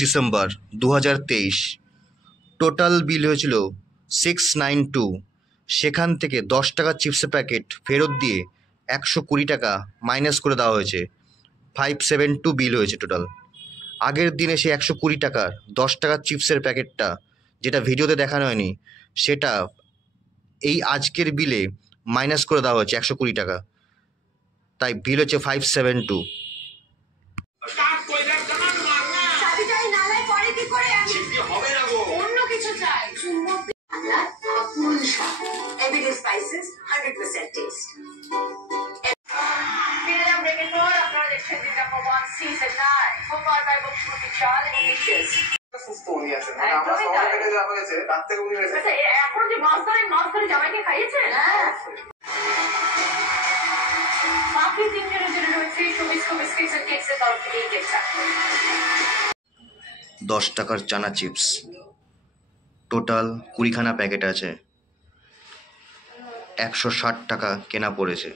December 2023। Total bill হয়েছিল 692। সেখান থেকে 10 টাকার চিপসের প্যাকেট ফেরত দিয়ে 120 টাকা মাইনাস করে দেওয়া হয়েছে। 572 বিল হয়েছে টোটাল। আগের দিনে সে 120 টাকার 10 টাকার চিপসের প্যাকেটটা যেটা ভিডিওতে দেখানো হয়নি, সেটা এই আজকের বিলে মাইনাস করে দেওয়া হয়েছে 120 টাকা। তাই বিল হচ্ছে 572। এখন যে মাছ ধরে জামাইকে খাইয়েছে, হ্যাঁ 10 টাকার চানা চিপস টোটাল 20খানা প্যাকেট আছে, 160 টাকা কেনা পড়েছে।